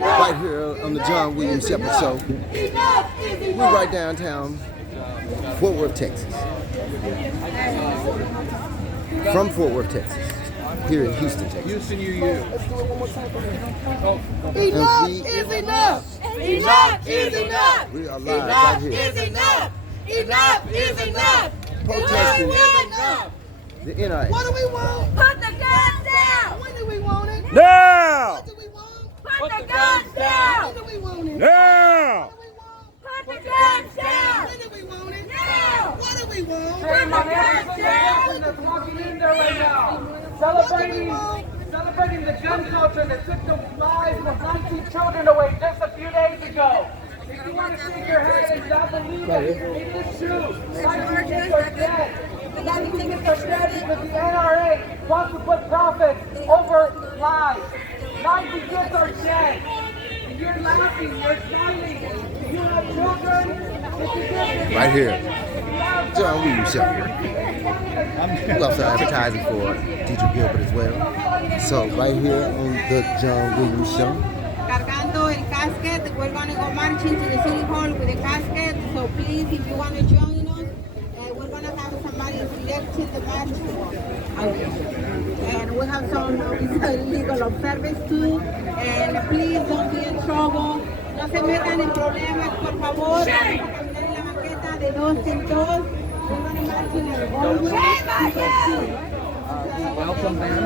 right here on the John Williams Shephard Show. We're right downtown Fort Worth, Texas. From Fort Worth, Texas. Here in Houston, Texas. Houston, you. Enough is enough! Enough is enough! We are live right here. Enough is enough! Enough is enough! Protesting Enough! the NRA. What do we want? Put the guns down! When do we want it? Now! What do we want? Put the guns down! When do we want it? Now! What do we want? Put the guns down! When do we want it? Now! What do we want? Put the guns down! That's walking in there right now. Celebrating the gun culture that took the lives of 19 children away just a few days ago. If you want to shake your head and not believe it, it is true. 19 kids are dead. 19 kids are dead because the NRA wants to put profits over lives. 90 kids are dead. And you're laughing, you're smiling. If you have children, Right here. John Williams Shephard. We're also advertising for Teacher Gilbert as well. So right here on the John Williams Show. Cargando el casket, we're going to go marching to the city hall with the casket. So please, if you want to join us, we're going to have somebody directing the march. And we have some legal observers too. And please don't be in trouble. No se metan en problemas, por favor. Caminar en la banqueta de dos en dos. We're going to march in the hallway. Welcome them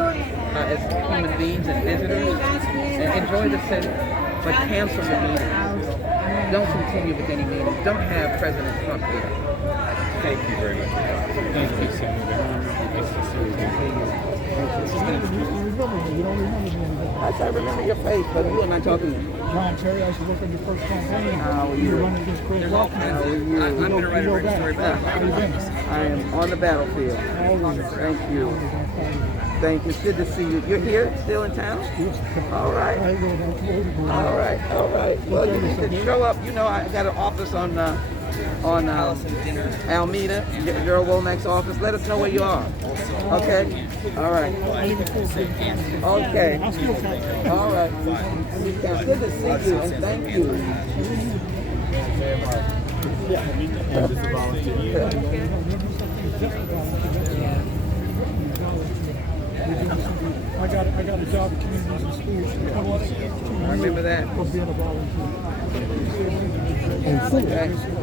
as human beings and visitors, and enjoy the city, but cancel the meeting. Don't continue with any meetings. Don't have President Trump here. Thank you very much. Thank you, Senator. I remember your face, but you are not talking. John Terry, I used to work on your first campaign. How are You were you? running against Craig Lawson. I'm going to write a written story back. How you been? I am on the battlefield. Thank you. Thank you. It's good to see you. You're here, still in town? All right. All right. All right. Well, you need to show up. You know, I got an office on Alameda, Gerald Womack's office. Let us know where you are. Okay? All right. Okay. All right. It's good to see you, and thank you. I got a job at communities and schools. I remember that. For being a volunteer. And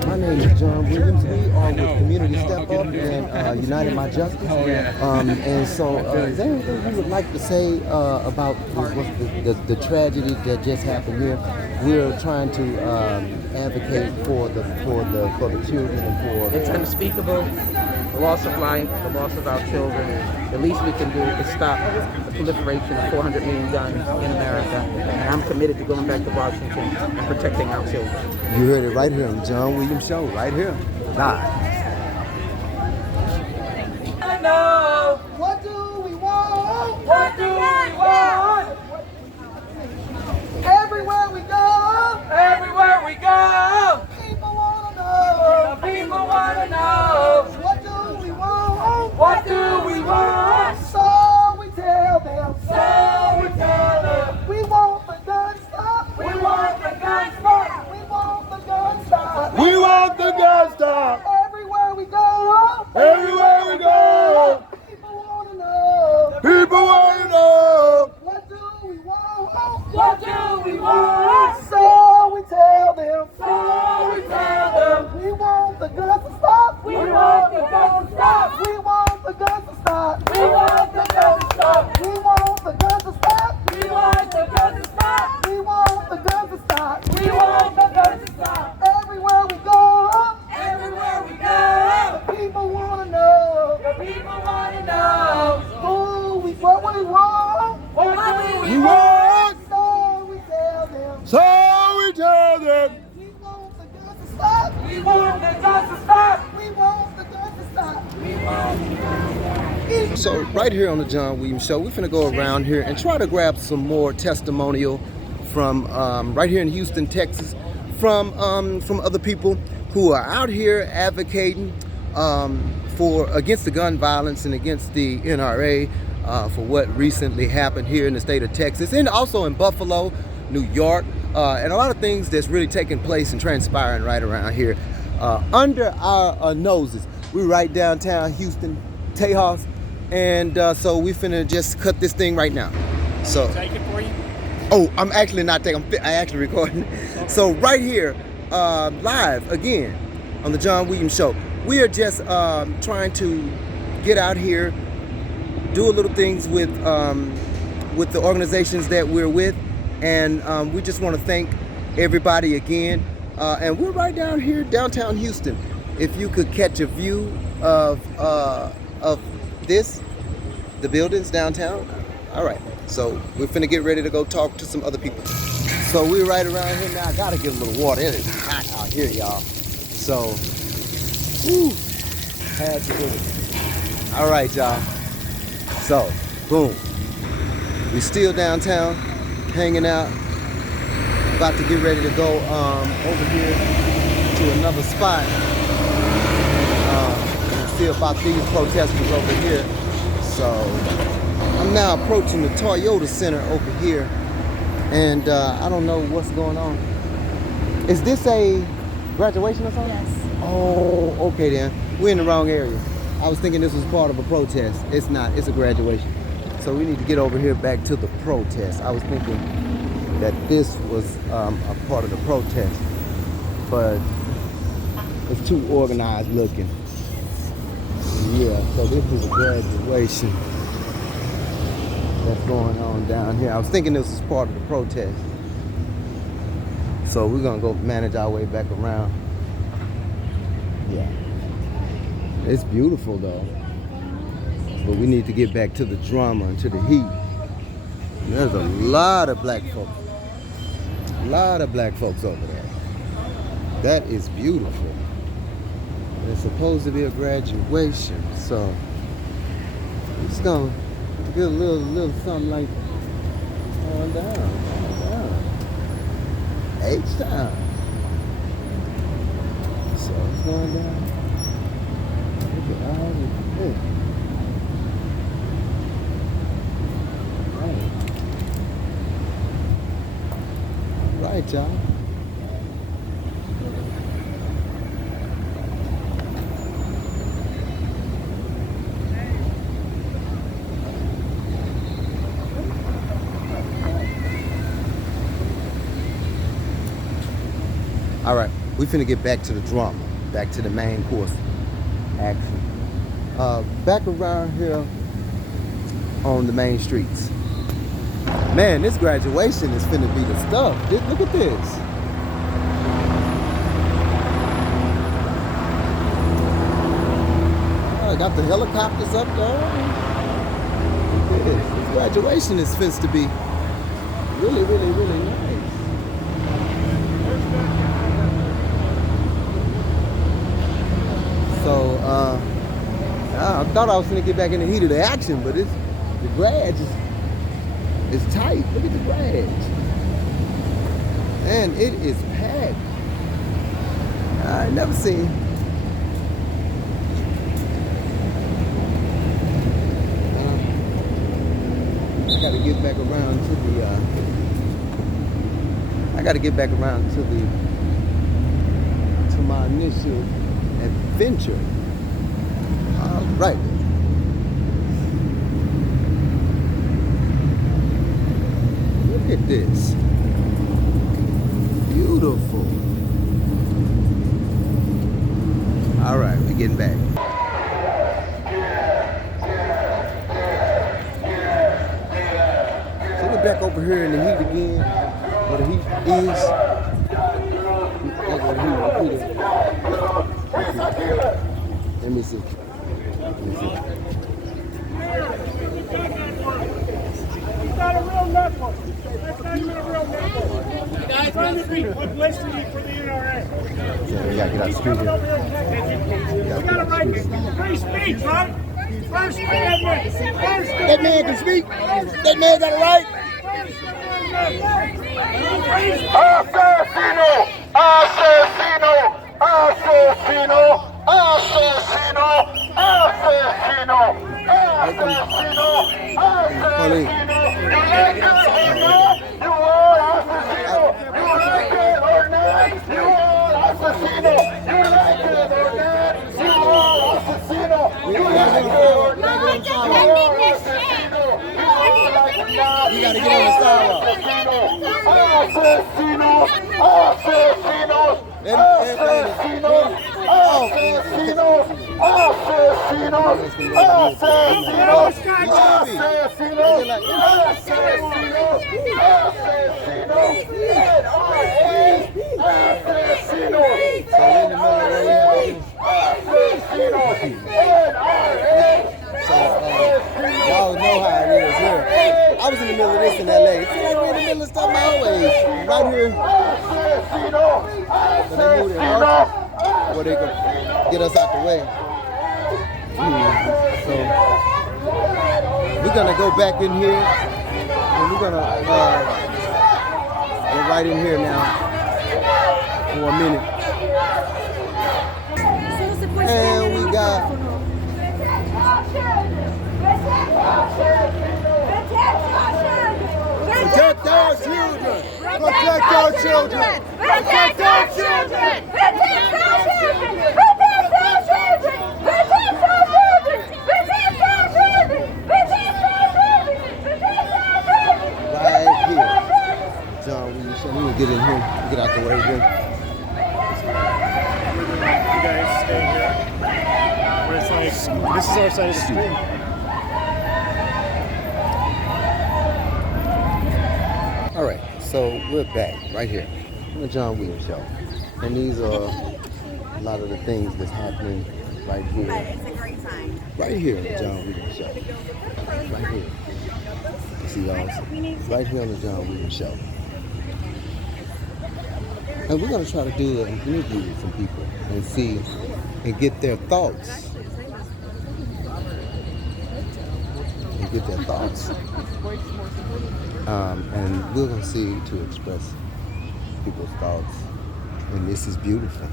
my name is John Williams. We are with Community Step Up and United My Justice. And so, is there anything you would like to say about the tragedy that just happened here? We're trying to advocate for the children and for. It's unspeakable. The loss of life, the loss of our children. The least we can do is stop the proliferation of 400 million guns in America. And I'm committed to going back to Washington and protecting our children. You heard it right here on the John Williams Show, right here, live. know. What do we want? What do we want? Everywhere we go. Everywhere we go. People wanna know. The people wanna know. What do we want? What do we want? So we tell them. So we tell them. We want the gun stop. We want the gun stop. We want the gun stop. We want the gun stop. Everywhere we go. Everywhere we go. People wanna know. People want to know. What do we want? What do we want? So we tell them. So we tell them. We want the guns to stop. We want the guns to stop. We want the guns to stop. We want the guns to stop. We want the guns to stop. We want the guns to stop. We want the guns to stop. We want the guns to stop. Everywhere we go. Everywhere we go. The people wanna know. The people wanna know. Who we what we want. What do we want? So we tell them. So we tell them. We want the guns to stop. We want the guns to stop. We want the guns to stop. We want. So right here on the John Williams Show, we're finna go around here and try to grab some more testimonial from right here in Houston, Texas, from other people who are out here advocating against the gun violence and against the NRA for what recently happened here in the state of Texas and also in Buffalo. New York, and a lot of things that's really taking place and transpiring right around here under our noses. We're right downtown Houston, Tejas, and so we finna just cut this thing right now. So, Take it for you? oh, I'm actually not taking. I actually recording. So right here, live again on the John Williams Show. We are just trying to get out here, do a little things with the organizations that we're with, and we just want to thank everybody again. And we're right down here, downtown Houston. If you could catch a view of this, the buildings downtown. All right, so we're finna get ready to go talk to some other people. So we're right around here now. I gotta get a little water. It is hot out here, y'all. So, whew, had to do it. All right, y'all. So, boom. We still downtown, hanging out. About to get ready to go over here to another spot. And see about these protesters over here. So, I'm now approaching the Toyota Center over here. And I don't know what's going on. Is this a graduation or something? Yes. Oh, okay then. We're in the wrong area. I was thinking this was part of a protest. It's not, it's a graduation. So we need to get over here back to the protest. I was thinking that this was a part of the protest, but it's too organized looking. Yeah, so this is a graduation that's going on down here. I was thinking this was part of the protest. So we're gonna go manage our way back around. Yeah. It's beautiful though. But we need to get back to the drama and to the heat. And there's a lot of black folks. A lot of black folks over there. That is beautiful. It's supposed to be a graduation, so it's gonna get a little something like going down. H-time. So it's going down. Look at all this. All right, y'all. All right, we finna get back to the drama, back to the main course action. Back around here on the main streets. Man, this graduation is finna be the stuff. Look at this. I got the helicopters up there. Look at this. This graduation is finna to be really, really, really nice. So, I thought I was gonna get back in the heat of the action, but the grad is tight. Look at the grad. And it is packed. I ain't never seen. I gotta get back around to the, to my initial adventure. All right. Look at this. Beautiful. All right, we're getting back. So we're back over here in the heat again, where the heat is. Let me see. It's not a real network. That's not even a real network. Guys, on the street, put listening for the NRA. So we gotta get out the street here. We got a right. Free speech, right? First Amendment. That man can speak. That man got a right. Asesino! Asesino! Asesino! Asesino! Asesino! Asesino! Asesino! You like asesino? You are asesinos, asesinos, asesinos, asesinos, asesinos, asesinos, Y'all know how it is here. I was in the middle of this in LA. It's like we're in the middle of stuff always. Right here. So they moved their market where they could get us out the way. So we're gonna go back in here and we're gonna go right in here now for a minute. And we got protect our children! Protect our children! Protect our children! Protect our children! Protect our children! Protect our children! Protect our children! Protect our children! Protect our children! Right here. John Williams Shephard. We can get in here, get out the way here. You guys stay here. Where it's like, this is our side of the street. All right, so we're back right here on the John Williams Show. And these are a lot of the things that's happening right here. It's a great time. Right here on the John Williams Show. Right here. You see y'all? Right here on the John Williams Show. And we're going to try to do an interview with some people and see and get their thoughts. And get their thoughts. And we're going to see to express people's thoughts. And this is beautiful.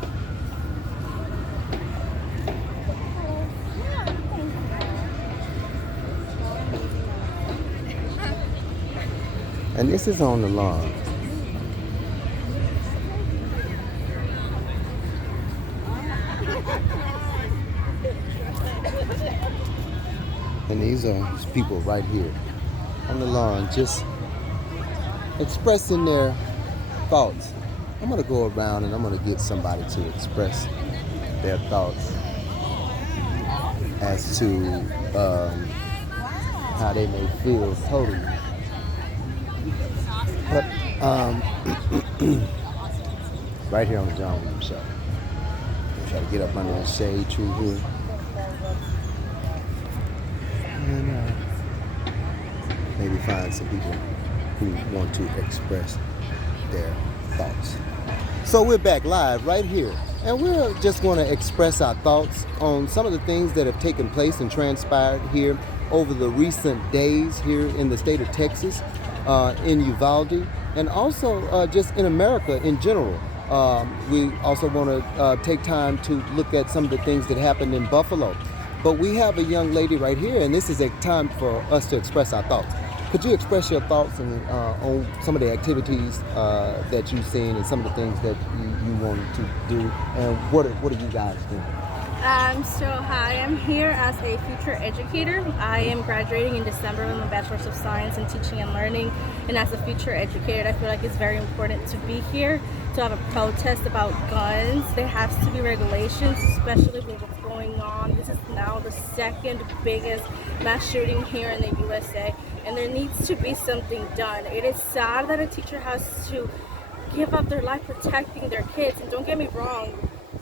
And this is on the lawn. And these are people right here on the lawn just expressing their thoughts. I'm going to go around and I'm going to get somebody to express their thoughts as to how they may feel totally. But right here on the John Williams Show. Try to get up under that shade tree here. And maybe find some people who want to express their thoughts. So we're back live right here. And we're just going to express our thoughts on some of the things that have taken place and transpired here over the recent days here in the state of Texas, in Uvalde, and also just in America in general. We also want to take time to look at some of the things that happened in Buffalo. But we have a young lady right here, and this is a time for us to express our thoughts. Could you express your thoughts on some of the activities that you've seen and some of the things that you wanted to do, and what are you guys doing? So hi, I'm here as a future educator. I am graduating in December with my Bachelor's of Science in Teaching and Learning. And as a future educator, I feel like it's very important to be here to have a protest about guns. There has to be regulations, especially with what's going on. This is now the second biggest mass shooting here in the USA, and there needs to be something done. It is sad that a teacher has to give up their life protecting their kids. And don't get me wrong,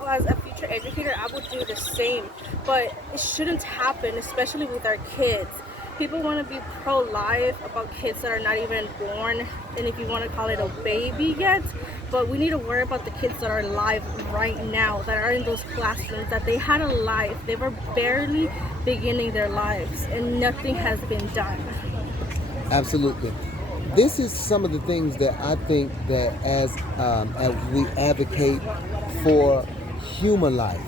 as a future educator, I would do the same, but it shouldn't happen, especially with our kids. People want to be pro-life about kids that are not even born, and if you want to call it a baby yet, but we need to worry about the kids that are alive right now, that are in those classrooms, that they had a life. They were barely beginning their lives, and nothing has been done. Absolutely. This is some of the things that I think that as we advocate for human life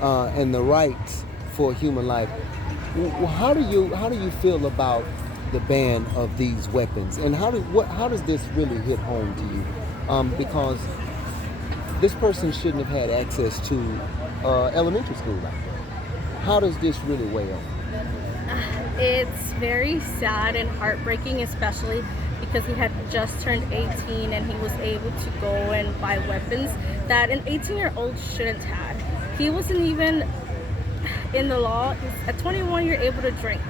and the rights for human life, how do you feel about the ban of these weapons, and how does this really hit home to you? Because this person shouldn't have had access to elementary school like that. How does this really weigh on? It's very sad and heartbreaking, especially because he had just turned 18 and he was able to go and buy weapons that an 18-year-old shouldn't have. He wasn't even in the law. At 21, you're able to drink,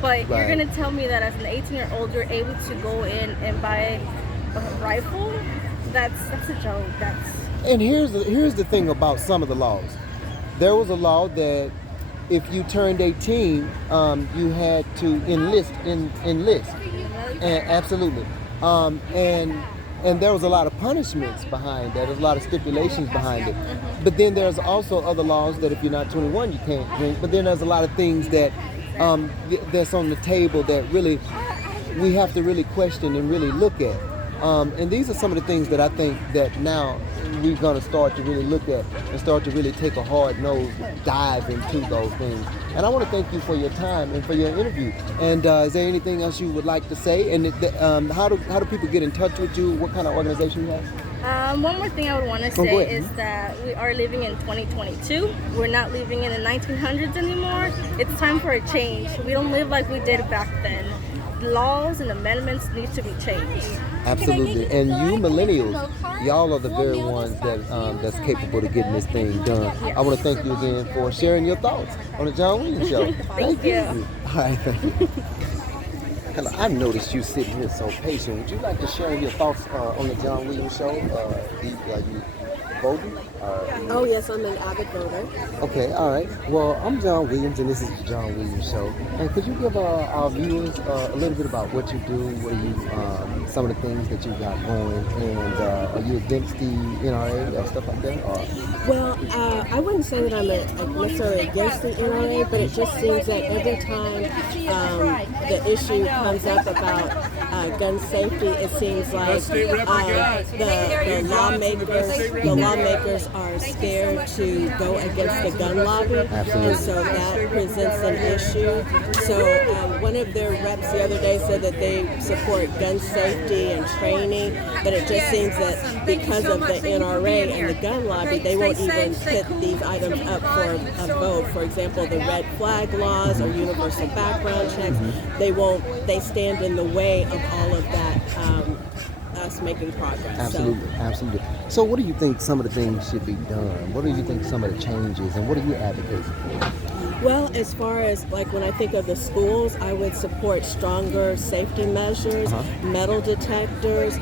but you're gonna tell me that as an 18-year-old, you're able to go in and buy a rifle? That's a joke. And here's the thing about some of the laws. There was a law that if you turned 18, you had to enlist. And absolutely. And there was a lot of punishments behind that. There's a lot of stipulations behind it. But then there's also other laws that if you're not 21, you can't drink. But then there's a lot of things that that's on the table that really we have to really question and really look at. And these are some of the things that I think that now we're going to start to really look at and start to really take a hard-nosed dive into those things. And I want to thank you for your time and for your interview. And is there anything else you would like to say? And how do people get in touch with you? What kind of organization you have? One more thing I would want to say is that we are living in 2022. We're not living in the 1900s anymore. It's time for a change. We don't live like we did back then. Laws and amendments need to be changed. Absolutely. And you millennials, y'all are the very ones that that's capable of getting this thing done. I want to thank you again for sharing your thoughts on the John Williams Show. Thank you. All right, thank you. Hello, I've noticed you sitting here so patient. Would you like to share your thoughts on the John Williams Show? Are you voting? Oh yes, I'm an avid voter. Okay, all right. Well, I'm John Williams, and this is the John Williams Show. And could you give our viewers a little bit about what you do, what you, some of the things that you got going, and are you against the NRA or stuff like that? Or? Well, I wouldn't say that I'm necessarily against the NRA, but it just seems that every time the issue comes up about gun safety, it seems like the lawmakers are scared to go against the gun lobby. Absolutely. And so that presents an issue. So one of their reps the other day said that they support gun safety and training, but it just seems that because of the NRA and the gun lobby, they won't even put these items up for a vote. For example, the red flag laws or universal background checks, they stand in the way of all of that, us making progress. Absolutely, absolutely. So what do you think some of the things should be done? What do you think some of the changes, and what are you advocating for? Well, as far as like when I think of the schools, I would support stronger safety measures, metal detectors,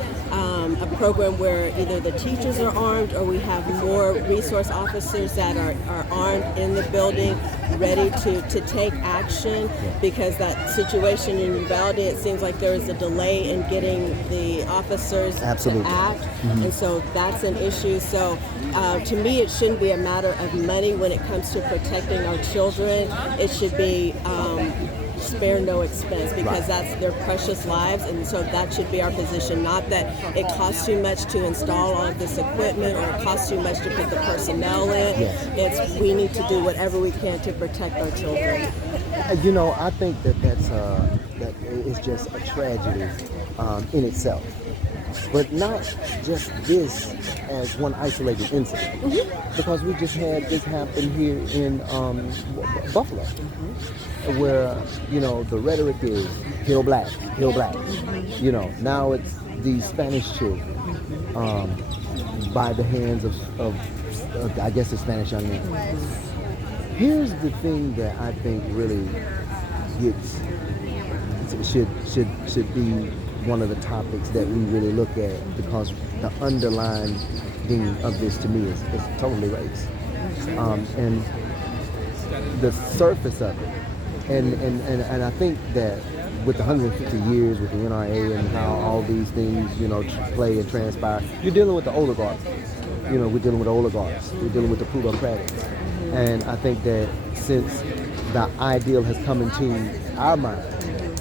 a program where either the teachers are armed or we have more resource officers that are armed in the building, ready to take action, because that situation in Uvalde, it seems like there is a delay in getting the officers to act, and so that's an issue. So to me, it shouldn't be a matter of money when it comes to protecting our children. It should be spare no expense, because that's their precious lives, and so that should be our position. Not that it costs too much to install all of this equipment or it costs too much to put the personnel in. It's we need to do whatever we can to protect our children. You know, I think that that is just a tragedy in itself. But not just this as one isolated incident, because we just had this happen here in Buffalo, where, you know, the rhetoric is kill black, kill black. You know, now it's these Spanish children by the hands of I guess the Spanish young men. Here's the thing that I think really should be one of the topics that we really look at, because the underlying thing of this to me is totally race, and the surface of it, and I think that with the 150 years with the NRA and how all these things, you know, play and transpire, you're dealing with the oligarchs. You know, we're dealing with oligarchs. We're dealing with the plutocrats, and I think that since the ideal has come into our mind,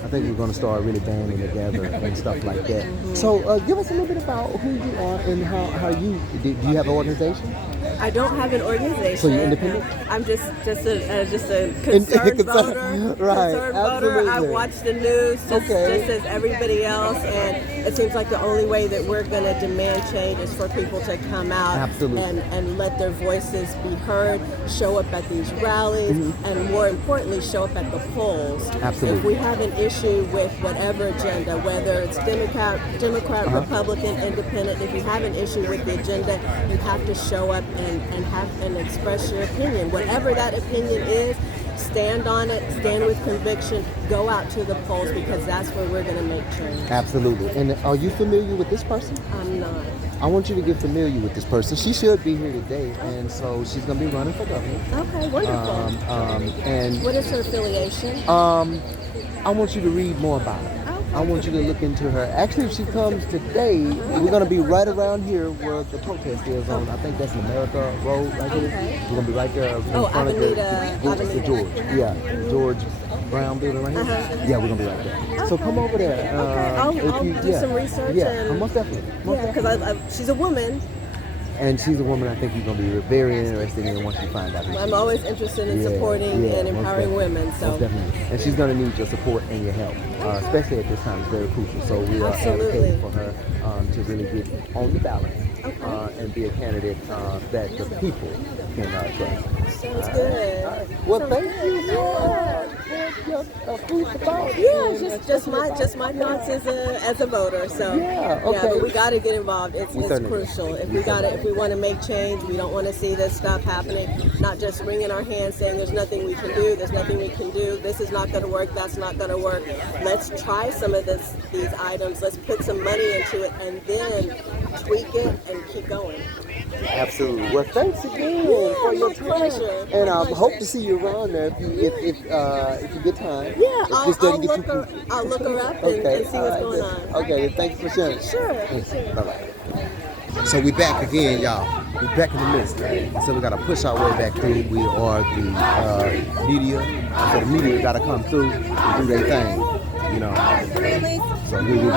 I think we're going to start really banding together and stuff like that. So give us a little bit about who you are and how you, do you have an organization? I don't have an organization. So you're independent? I'm just a concerned voter. Right, concerned absolutely. voter. I watch the news just as everybody else, and it seems like the only way that we're going to demand change is for people to come out Absolutely. and let their voices be heard, show up at these rallies, and more importantly, show up at the polls. Absolutely. If we have an issue with whatever agenda, whether it's Democrat, Republican, Independent, if you have an issue with the agenda, you have to show up and express your opinion. Whatever that opinion is, stand on it, stand with conviction, go out to the polls, because that's where we're going to make change. Absolutely. And are you familiar with this person? I'm not. I want you to get familiar with this person. She should be here today, and so she's going to be running for governor. Okay, wonderful. And what is her affiliation? I want you to read more about her. I want you to look into her. Actually, if she comes today, we're going to be right around here where the protest is on. I think that's America Road right here. We're going to be right there in front of the George. Yeah, George Brown building right here. Yeah, we're going to be right there. So come over there. I'll do some research. Yeah, most definitely. Because she's a woman. And she's a woman I think you're going to be very interested in once you find out. I'm always interested in supporting and empowering women. So. Most definitely. And she's going to need your support and your help, especially at this time. It's very crucial. So we are advocating for her to really get on the ballot and be a candidate that the people can trust. Sounds good. Well, thank you for food for thought. Yeah, just my thoughts as a voter. So but we got to get involved. It's crucial. If we want to make change, we don't want to see this stuff happening. Not just wringing our hands saying there's nothing we can do. There's nothing we can do. This is not going to work. That's not going to work. Let's try some of these items. Let's put some money into it and then tweak it and keep going. Absolutely. Well, thanks again for your time. Pleasure. And I hope to see you around there if you get time. Yeah, I'll look her up and see what's going on. Okay, thanks for sharing. Sure. Bye-bye. So we back again, y'all. We back in the midst. So we gotta push our way back through. We are the media. So the media gotta come through and do their thing. You know. So here we go.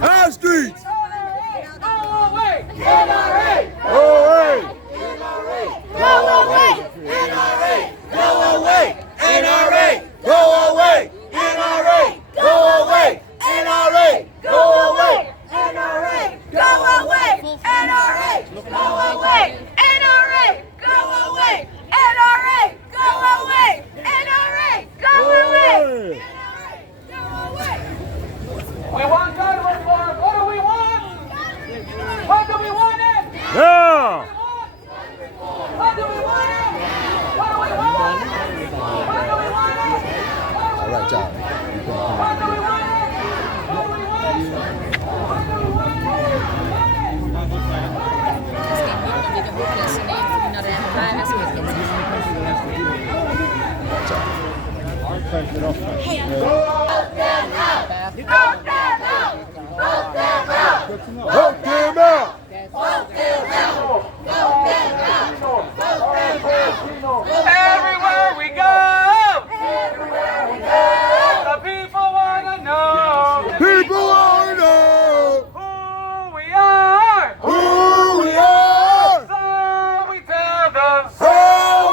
High streets! Go away! NRA! Go away! NRA! Go away! NRA! Go away! NRA! Go away! NRA! Go away! NRA! Go away! NRA! Go away! NRA! Go away! NRA! Go away! NRA! Go away! NRA! Go away! We want gun reform. What do we want? What do we want it? Yeah! What do we want it? What do we want? What do we want it? All right, y'all. What do we want it? What do we want? Vote them out! Everywhere we go, the people want to know. People want to know Who we are. who we are! So we tell them. So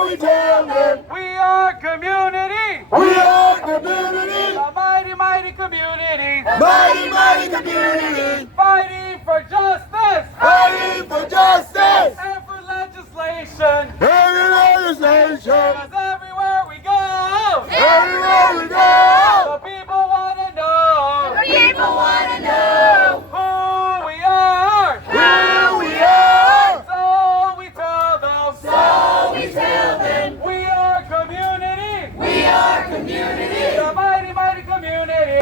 we tell them We are community. we are community! A mighty, mighty community. Mighty, mighty community! Fighting for justice. Fighting for justice! And for legislation. Every legislation! Because everywhere we go, Everywhere we go! the people want to know. People want to know Who we are. Who we are! So we tell them. so we tell them We are community. we are community. The mighty, mighty community.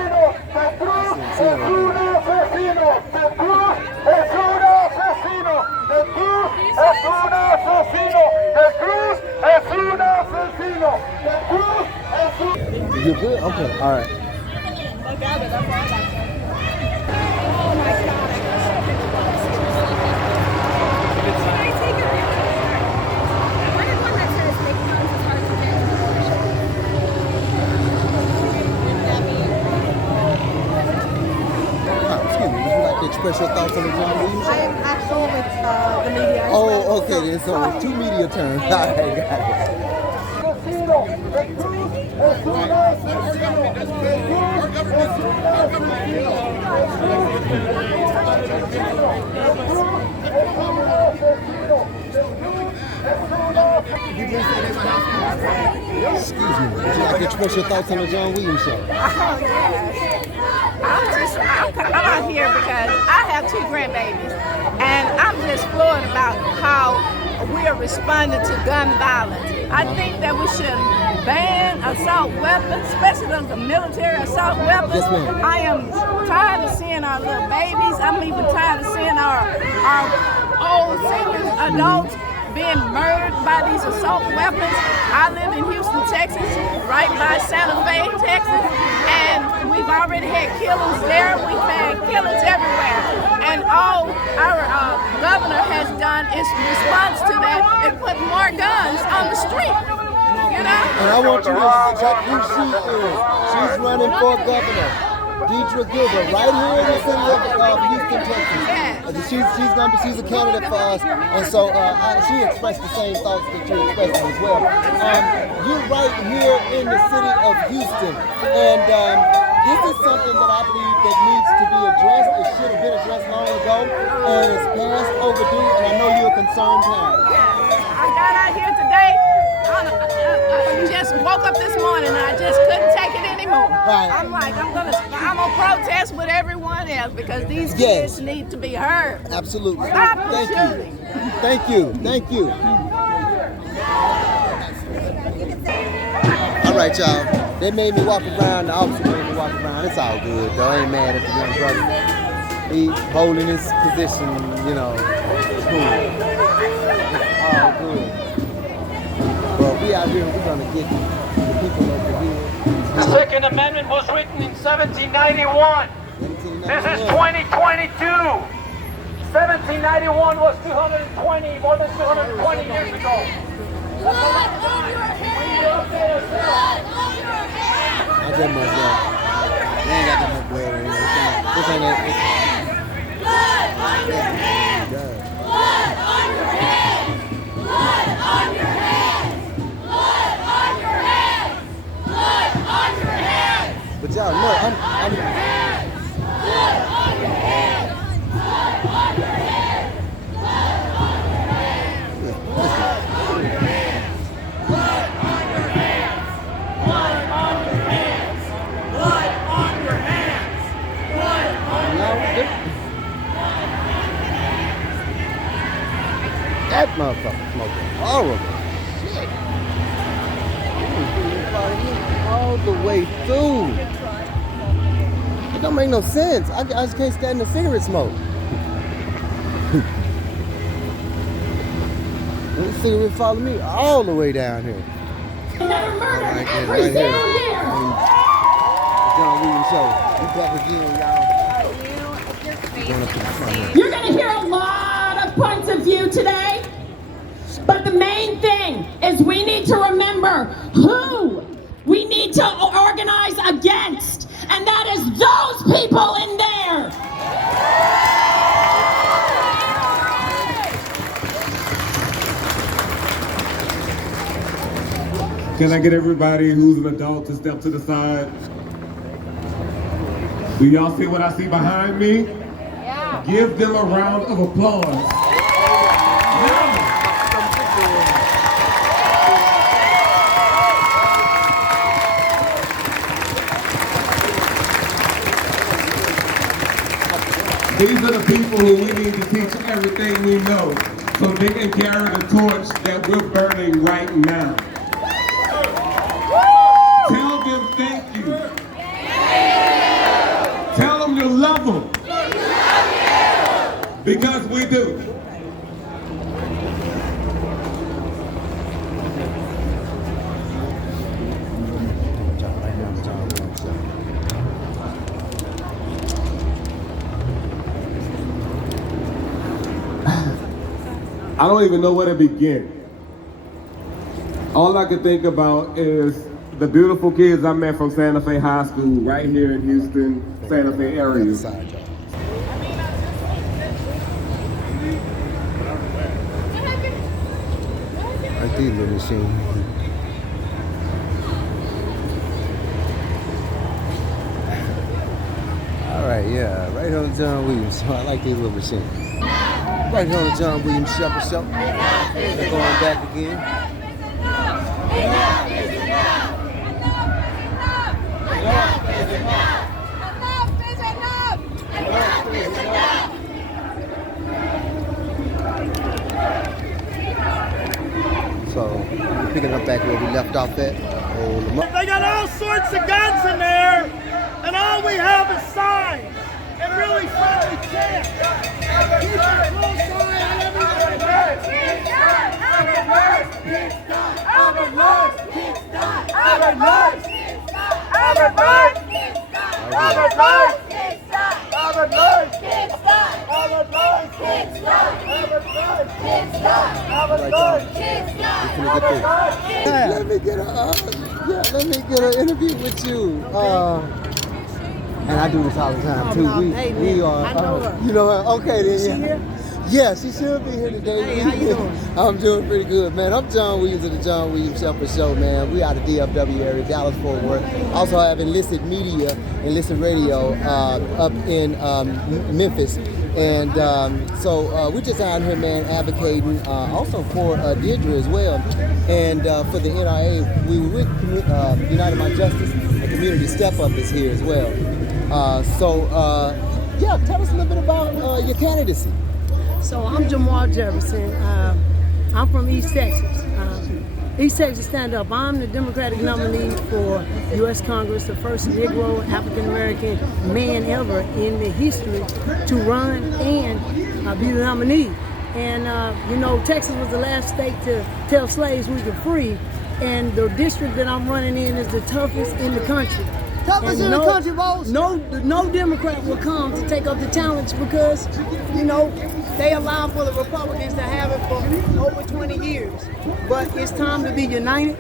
You're good? Okay, all right. Excuse me, would you like to express your thoughts on the John Williams? I am actual with the media. Oh, okay, then so it's two media terms. All right, got it. Excuse me. Would you like to express your thoughts on the John Williams Show? Oh, yes. I'm out here because I have 2 grandbabies, and I'm just floored about how we are responding to gun violence. I think that we should ban assault weapons, especially the military assault weapons. Yes, ma'am. I am tired of seeing our little babies. I'm even tired of seeing our old senior adults being murdered by these assault weapons. I live in Houston, Texas, right by Santa Fe, Texas, and we've already had killings there. We've had killings everywhere, and all our governor has done is response to that and put more guns on the street. You know? And I want you to check who she is. She's running for governor. Deidre Gilbert, right here in the city of Houston, Texas. She's a candidate for us, and so she expressed the same thoughts that you're expressing as well. You're right here in the city of Houston, and this is something that I believe that needs to be addressed. It should have been addressed long ago, and it's past overdue. And I know you're a concerned parent. I got out here today. I just woke up this morning and I just couldn't take it anymore. Right. I'm like, I'm gonna protest with everyone else because these kids need to be heard. Absolutely. Stop the Thank shooting. you. Thank you. Thank you. All right, y'all. They made me walk around. The officer made me walk around. It's all good, though. I ain't mad at the young brother. He holding his position, you know. It's cool. It's all good. But we out here, we're gonna get the people over here. The Second Amendment was written in 1791. This is 2022. 1791 was 220, more than 220 years ago. Blood on your hands! Blood on your hands! I got my blood. They ain't got that much blood in here. This ain't it. Blood on your hands! Blood on your hands! Blood on your hands! Blood on your hands! Blood on your hands! But y'all know, I'm Blood on your hands! Blood on your hands! Blood on your hands! Blood on your hands! Blood on your hands! Blood on your hands! Blood on your hands! Blood on your hands! Blood on your hands! that motherfucker smoking horrible. Shit. All the way through. It don't make no sense. I just can't stand the cigarette smoke. This cigarette follow me all the way down here. Right here, right here. The John Williams Show. We back again, y'all. Going up to the front here. You're going to hear a lot of points of view today, but the main thing is we need to remember who we need to organize against, and that is those people in there. Can I get everybody who's an adult to step to the side? Do y'all see what I see behind me? Yeah. Give them a round of applause. These are the people who we need to teach everything we know so they can carry the torch that we're burning right now. Tell them thank you. Tell them you love them. Because we do. I don't even know where to begin. All I can think about is the beautiful kids I met from Santa Fe High School right here in Houston, Santa Fe area. Like these little machines. Yeah, right on John Williams. So I like these little machines. Right here on the John Williams Shephard Show. They're going back again. So, we're picking up back where we left off at. Hold them up. They got all sorts of guns in there, and all we have is signs and really friendly chants. Keep a close eye on everybody. Let me get an interview with you. And I do this all the time too. We are, you know, okay then. Yeah. Yeah, she should be here today. Hey, how you doing? I'm doing pretty good, man. I'm John Williams of the John Williams Shephard Show, man. We out of DFW area, Dallas, Fort Worth. Also have Enlisted Media, Enlisted Radio up in Memphis. And so we're just out here, man, advocating also for Deirdre as well. And for the NRA, we were with United My Justice, and Community Step Up is here as well. Yeah, tell us a little bit about your candidacy. So I'm Jamal Jefferson. I'm from East Texas. East Texas Stand Up. I'm the Democratic nominee for U.S. Congress, the first Negro African-American man ever in the history to run and be the nominee. And you know, Texas was the last state to tell slaves we could free. And the district that I'm running in is the toughest in the country. Toughest in the country, boss. No Democrat will come to take up the challenge because, you know, they allow for the Republicans to have it for over 20 years. But it's time to be united.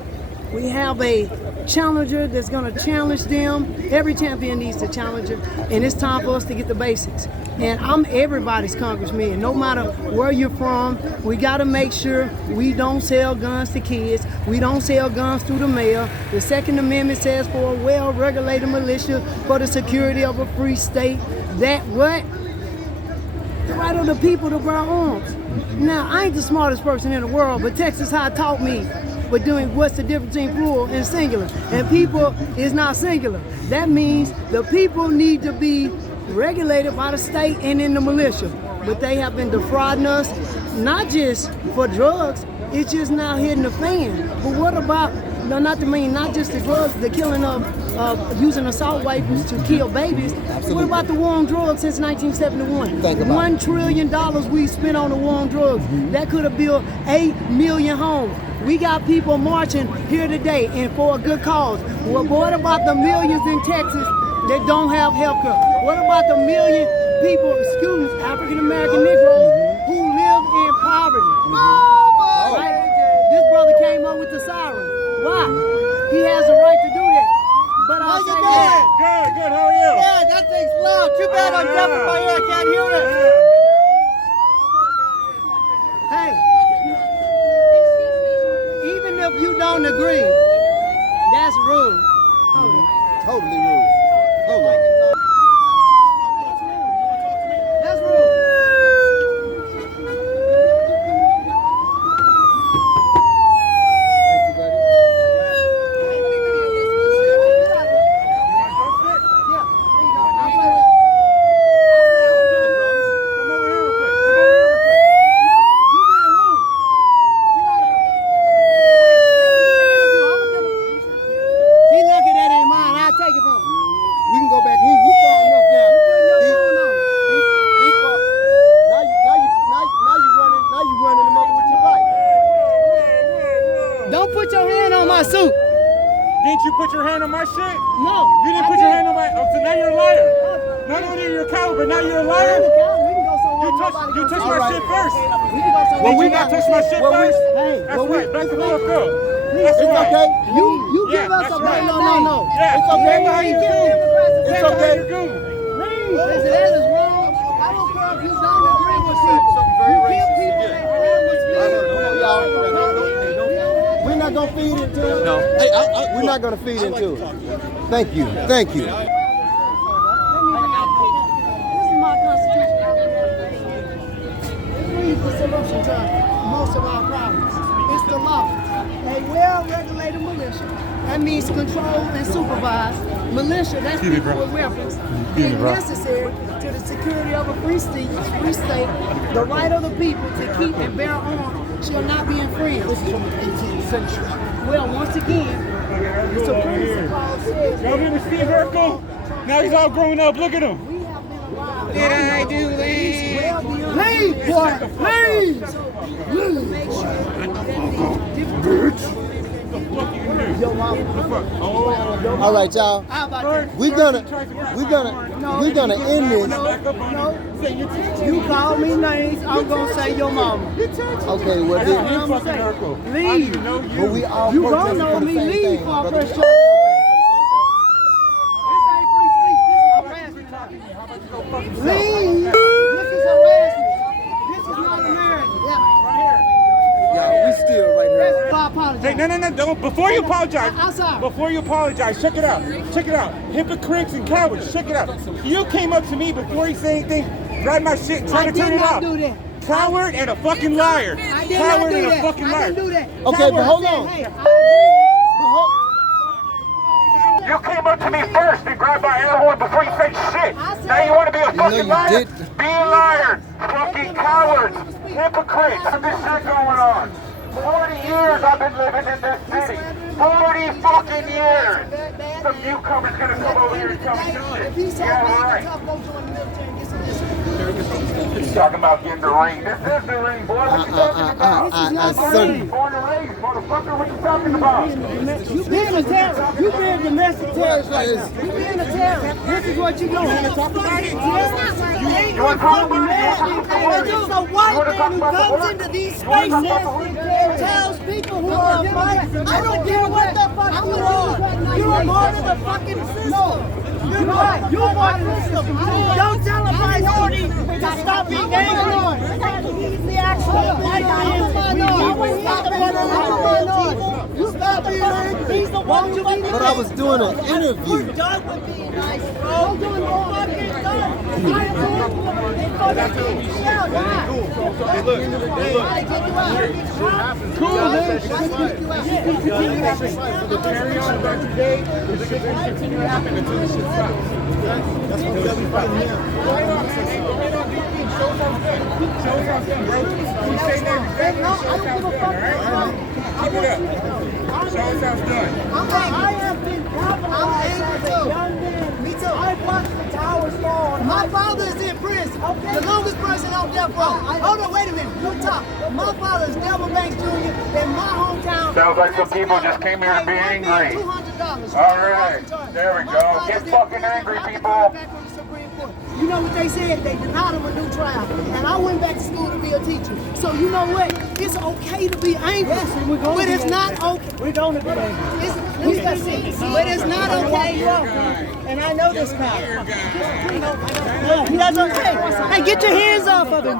We have a challenger that's going to challenge them. Every champion needs a challenger, and it's time for us to get the basics. And I'm everybody's congressman, no matter where you're from. We got to make sure we don't sell guns to kids. We don't sell guns through the mail. The Second Amendment says for a well-regulated militia for the security of a free state. That what? The right of the people to bear arms. Now, I ain't the smartest person in the world, but Texas High taught me but doing what's the difference between plural and singular. And people is not singular. That means the people need to be regulated by the state and in the militia. But they have been defrauding us, not just for drugs, it's just now hitting the fan. But what about, no, not just the drugs, the killing of using assault rifles to kill babies. Absolutely. What about the war on drugs since 1971? $1 trillion we spent on the war on drugs. That could have built 8 million homes. We got people marching here today and for a good cause. Well, what about the millions in Texas that don't have health care? What about the million people, students, African-American Negroes, who live in poverty? Right? This brother came up with the siren. Why? He has the right to do that. But I'll say that. Good, how are you? Yeah, that thing's loud. Too bad I'm deaf in my ear, I can't hear it. Hey, even if you don't agree, that's rude. Totally rude. Hold on. That's rude. Thank you. to most of our problems. It's the law. A well-regulated militia. That means control and supervise. Militia, that's people with weapons. Being necessary to the security of a free state, the right of the people to keep and bear arms shall not be infringed. This is from the 18th century. Well, once again, the Supreme Court says... Y'all remember Steve Urkel? Now he's all grown up. Look at him. Did I do leave? Leave, boy! Leave! All right, y'all. We're gonna end this. No. You call me names, I'm gonna say your mama. Okay, well then. Leave. But we all You gonna know me. Leave for a first shot. Leave. This is harassment. This is not American. Yeah, we still right here. I apologize. Hey, no, don't. Before you apologize. I'm sorry. Before you apologize, check it out. Check it out. Hypocrites and cowards. Check it out. You came up to me before you said anything, grabbed my shit, tried to turn it off. I did not do that. Coward and a fucking liar. I did not do that. Fucking liar. I didn't do that. Okay, but hold on. Hey, You came up to me first and grabbed my air horn before you said shit. Now you want to be a fucking liar? Be a liar. Fucking cowards. Hypocrites. What's this shit going on? 40 years I've been living in this city. 40 fucking years. Some newcomer's gonna come over here and tell me shit. Yeah, right. He's talking about getting the ring. This is the ring, boy. What you talking about? Born and raised, motherfucker. What you talking about? You being a terrorist. You being a domestic terrorist right now. You being a terrorist. This is what you doing. You want to talk about it? It's a white man who comes into these spaces and tells people who are white, I don't care what the fuck you are. You're a part of the fucking system. You're right. You're part of the system. Don't tell a minority to stop being angry. He's the actual white man. You stop being angry. He's the one who made it. But I was doing an interview. We're done with being nice, bro. We're fucking done. Carry on about today. The shit will continue to happen until this shit stops. That's what we'll be fighting here. Show sounds good. Show sounds good, bro. You say that respect, show sounds good, alright? Keep it up. Show sounds good. I have been capitalized as a young man. Me too. I watched the towers fall. My father is in prison. The longest person on death row. Hold on, wait a minute. You talk. My father is Devil Banks Jr. in my hometown. Sounds like some people just came here to be angry. $200. Alright, there we go. Get fucking angry, people. You know what they said? They denied him a new trial. And I went back to school to be a teacher. So you know what? It's okay to be angry. Yes, and we're going but it's not okay. We're going to be angry. But it's not okay. And I know this guy. No, he doesn't say. Hey, get your hands off of him.